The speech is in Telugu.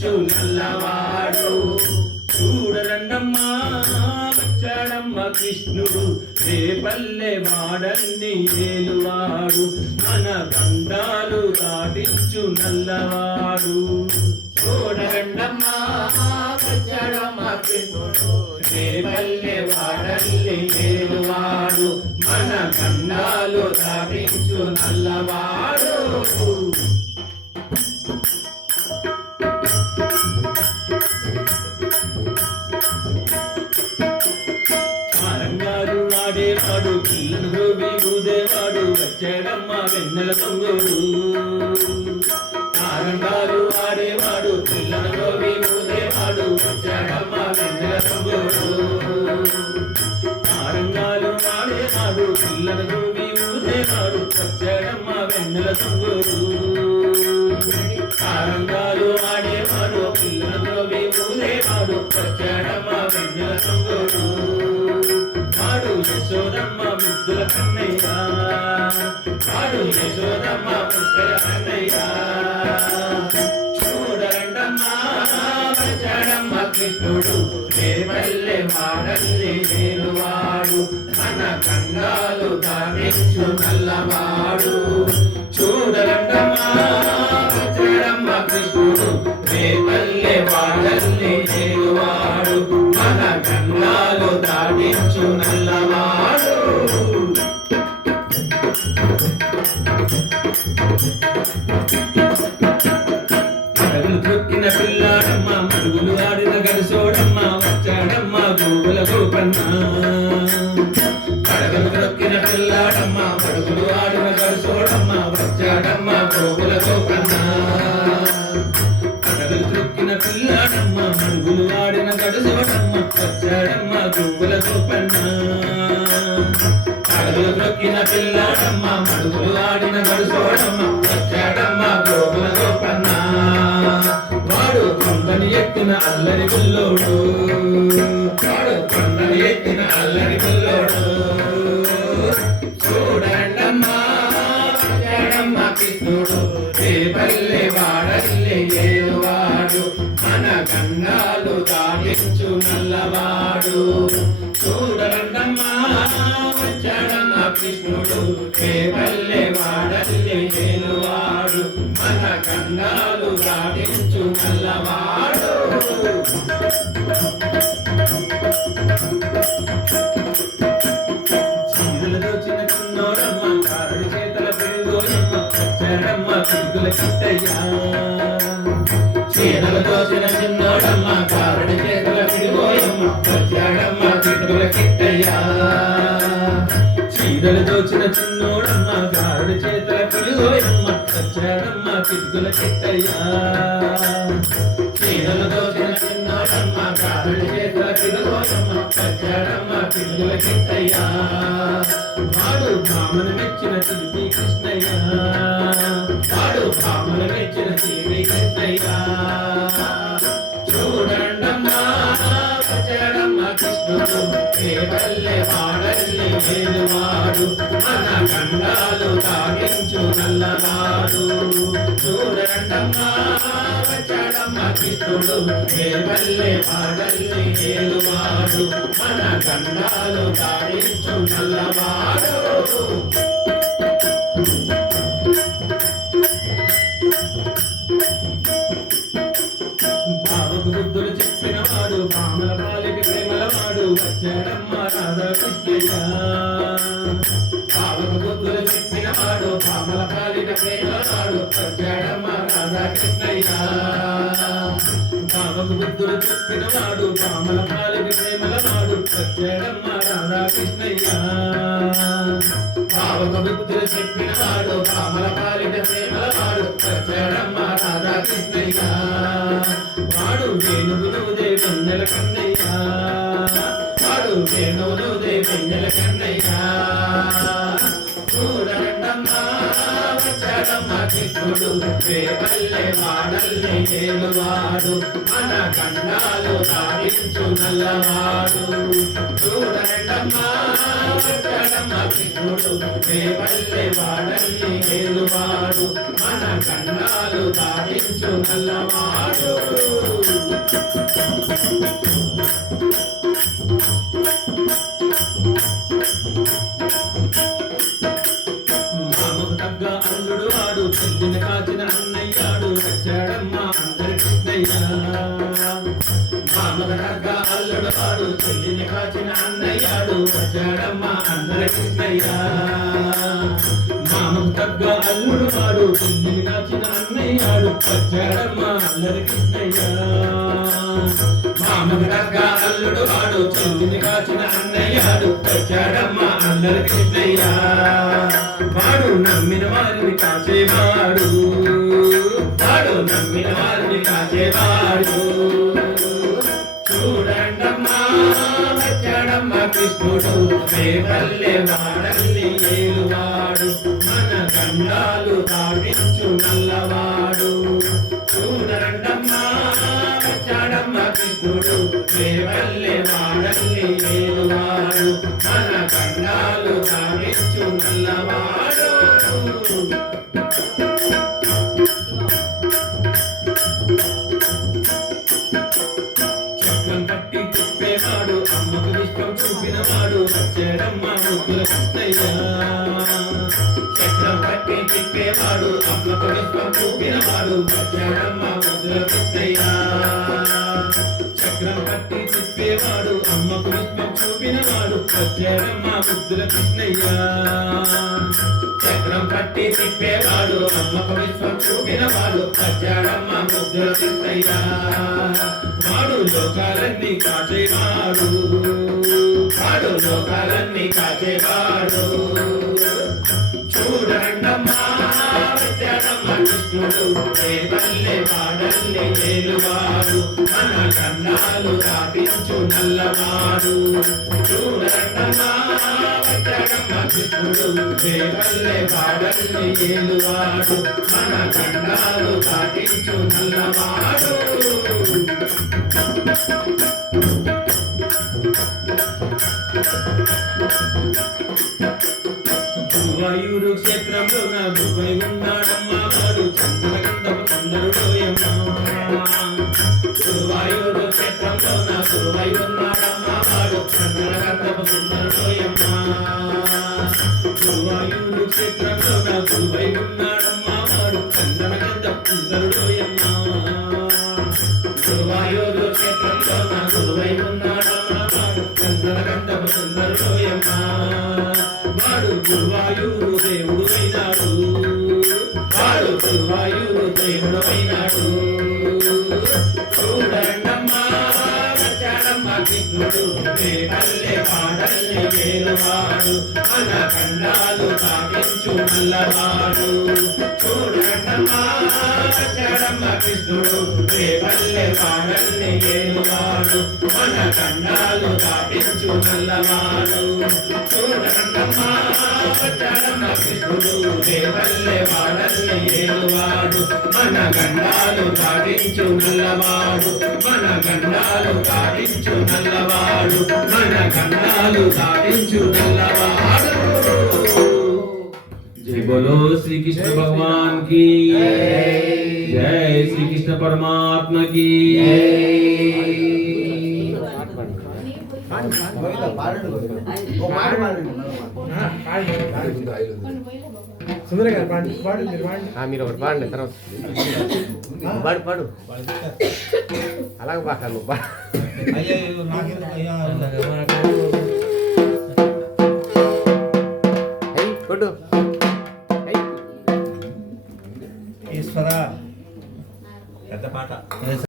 దాటించు నల్లవాడు. చూడరండమ్మా వచ్చాడమ్మ కృష్ణుడు, రేపల్లె వాడల్ని ఏలువాడు, మన బంధాలు దాటించు నల్లవాడు. చూడరండమ్మా వచ్చాడమ్మ కృష్ణుడు, రేపల్లె వాడల్ని ఏలువాడు, మన బంధాలు దాటించు నల్లవాడు. తారంగాలు ఆడేవాడు, పిల్లలు గ్రోవి ఊదేవాడు, వచ్చాడమ్మ వెన్నెల దొంగోడు. తారంగాలు ఆడేవాడు, పిల్లలు గ్రోవి ఊదేవాడు, వచ్చాడమ్మ వెన్నెల దొంగోడు. తారంగాలు ఆడేవాడు, పిల్లలు గ్రోవి ఊదేవాడు, వచ్చాడమ్మ వెన్నెల దొంగోడు. తారంగాలు ఆడేవాడు, పిల్లలు గ్రోవి ఊదేవాడు, వచ్చాడమ్మ వెన్నెల దొంగోడు. వాడు యశోదమ్మ ముద్దుల కన్నయ్య, వాడు యశోదమ్మ ముద్దుల కన్నయ్య. చూడరండమ్మా వచ్చాడమ్మ కృష్ణుడు, రేపల్లె వాడల్ని ఏలువాడు, మన కండాలు దాటించు నల్లవాడు. చూడరండమ్మా వచ్చాడమ్మ కృష్ణుడు, రేపల్లె వాడల్ని ఏలువాడు, మన కండాలు దాటించు నల్లవాడు. అడవులు తొక్కిన పిల్లాడమ్మ, మడుగులు ఆడిన గడిసోడమ్మ, వచ్చాడమ్మ గోగుల గోపన్న. అడవులు తొక్కిన పిల్లాడమ్మ, మడుగులు ఆడిన గడిసోడమ్మ, వచ్చాడమ్మ గోగుల గోపన్న. అడవులు తొక్కిన పిల్లాడమ్మ, మడుగులు ఆడిన గడిసోడమ్మ, వచ్చాడమ్మ గోగుల గోపన్న. అడవులు తొక్కిన పిల్లాడమ్మ, మడుగులు ఆడిన గడిసోడమ్మ, వచ్చాడమ్మ గోగుల గోపన్న. వాడు కొండని ఎత్తిన అల్లరి గుల్లోడు, వాడు కొండని ఎత్తిన అల్లరి గుల్లోడు. చూడండమ్మా వచ్చాడమ్మ కృష్ణుడు, రేపల్లె వాడల్ని ఏలువాడు, మన గంగాలు దాటించు నల్లవాడు. చూడండమ్మా వచ్చాడమ్మ కృష్ణుడు, రేపల్లె వాడల్ని ఏలువాడు, మన గంగాలు దాటించు నల్లవాడు. చీరలతో చిన్న చిన్నోడమ్మ, కారడి చేతల పిడుగోయమ్మ, వచ్చాడమ్మ పిడుగుల కిట్టయ్య. చీరలతో చిన్న చిన్నోడమ్మ, కారడి చేతల పిడుగోయమ్మ, వచ్చాడమ్మ పిడుగుల కిట్టయ్య. చీరలతో చిన్న చిన్నోడమ్మ, కారడి చేతల పిడుగోయమ్మ, వచ్చాడమ్మ పిడుగుల కిట్టయ్య. చీరలతో చిన్న చిన్నోడమ్మ, కారడి చేతల పిడుగోయమ్మ, వచ్చాడమ్మ పిడుగుల కిట్టయ్య. వాడు భామను మెచ్చిన చిలిపి కృష్ణయ్య, వాడు భామను మెచ్చిన చిలిపి కృష్ణయ్య. చూడండమ్మా వచ్చాడమ్మ కృష్ణుడు, రేపల్లె వాడల్ని ఏలువాడు, మన గండాలు దాటించు నల్లవాడు. చూడండమ్మా వచ్చాడమ్మ కృష్ణుడు, రేపల్లె వాడల్ని ఏలువాడు, మన గండాలు దాటించు నల్లవాడు. బావకు బుద్ధులు చెప్పిన వాడు, భామల పాలికి ప్రేమల వాడు, వచ్చాడమ్మ రాధాకృష్ణయ్య. బావకు బుద్ధులు చెప్పిన వాడు, భామల పాలికి ప్రేమల వాడు, వచ్చాడమ్మ రాధాకృష్ణయ్య. బావకు బుద్ధులు చెప్పిన వాడు, భామల పాలికి ప్రేమల వాడు, వచ్చాడమ్మ రాధాకృష్ణయ్య. బావకు బుద్ధులు చెప్పిన వాడు, భామల పాలికి ప్రేమల వాడు, వచ్చాడమ్మ రాధాకృష్ణయ్య. వాడు వేణువులుదే వెన్నెల కన్నయ్య, వాడు వేణువులుదే వెన్నెల కన్నయ్య. చూడండమ్మా వచ్చాడమ్మ కృష్ణుడు, రేపల్లె వాడల్ని ఏలువాడు, మన గండాలు దాటించు నల్లవాడు. చూడండమ్మా వచ్చాడమ్మ కృష్ణుడు, రేపల్లె వాడల్ని ఏలువాడు, మన గండాలు దాటించు నల్లవాడు. మామకు తగ్గ అల్లుడు వాడు చెల్లిని కాచిన అన్నయ్యాడు వచ్చాడమ్మా అందరి కృష్ణయ్య మామకు తగ్గ అల్లుడు వాడు చెల్లిని కాచిన అన్నయ్యాడు వచ్చాడమ్మా అందరి కృష్ణయ్య మామకు తగ్గ అల్లుడు వాడు చెల్లిని కాచిన అన్నయ్యాడు వచ్చాడమ్మా అందరి కృష్ణయ్య మామకు తగ్గ అల్లుడు వాడు చెల్లిని కాచిన అన్నయ్యాడు వచ్చాడమ్మా అందరి కృష్ణయ్య వాడు నమ్మిన వారిని కాచేవాడు వాడు నమ్మిన వారిని కాచేవాడు చూడండమ్మా వచ్చాడమ్మా కృష్ణుడు రేపల్లె వాడల్లి ఏలువాడు మన గండాలు దాటించు నల్లవాడు చూడండమ్మా వచ్చాడమ్మా కృష్ణుడు రేపల్లె వాడల్లి ఏలువాడు మన గండాలు దాటించు నల్లవాడు చక్రం పట్టి తిప్పేవాడు అమ్మకు విశ్వం చూపినవాడు వచ్చాడమ్మా ముగ్గుల కృష్ణయ్య చక్రం పట్టి తిప్పేవాడు అమ్మకు విశ్వం చూపినవాడు వచ్చాడమ్మా ముగ్గుల కృష్ణయ్య చక్రం పట్టి తిప్పేవాడు అమ్మకు విశ్వం చూపినవాడు వచ్చాడమ్మా ముగ్గుల కృష్ణయ్య చక్రం పట్టి తిప్పేవాడు అమ్మకు విశ్వం చూపినవాడు వచ్చాడమ్మా ముగ్గుల కృష్ణయ్య వాడు లోకాలన్నీ కాచేవాడు వాడు లోకాలన్నీ కాచేవాడు చూడండమ్మా వచ్చాడమ్మా కృష్ణుడు రేపల్లె వాడల్లి ఏలువాడు మన కన్నాలు దాటించు నల్లవాడు చూడండమ్మా వచ్చాడమ్మా కృష్ణుడు రేపల్లె వాడల్లి ఏలువాడు మన కన్నాలు దాటించు నల్లవాడు గురువాయూరు క్షేత్రంలో నా గురువై ఉన్నాడమ్మా వాడు చంద్రగంధపు సుందరుడోయమ్మా గురువాయూరు క్షేత్రంలో నా గురువై ఉన్నాడమ్మా వాడు చంద్రగంధపు సుందరుడోయమ్మా గురువాయూరు క్షేత్రంలో నా గురువై ఉన్నాడమ్మా వాడు చంద్రగంధపు సుందరుడోయమ్మా గురువాయూరు క్షేత్రంలో నా గురువై ఉన్నాడమ్మా వాడు చంద్రగంధపు సుందరుడోయమ్మా వాడు గురువాయూరు దేవుడు అయినాడు వాడు గురువాయూరు దేవుడు అయినాడు చూడండమ్మా వచ్చాడమ్మా కృష్ణుడు రేపల్లె వాడల్లి ఏలువాడు మన కండాలు దాటించు నల్లవాడు చూడండమ్మా వచ్చాడమ్మా కృష్ణుడు రేపల్లె వాడల్లి ఏలువాడు మన కండాలు దాటించు నల్లవాడు చూడండమ్మా వచ్చాడమ్మా కృష్ణుడు రేపల్లె వాడల్లి ఏలువాడు మన గండాలు దాటించు నల్లవాడు మన గండాలు దాటించు నల్లవాడు మన గండాలు దాటించు నల్లవాడు जय बोलो श्री कृष्ण भगवान की जय श्री कृष्ण परमात्मा की మీరు ఒకటి పాడండి తర్వాత పాడు పాడు అలాగే బాగా నువ్వు పాడు కొట్టు ఈశ్వర పెద్ద పాట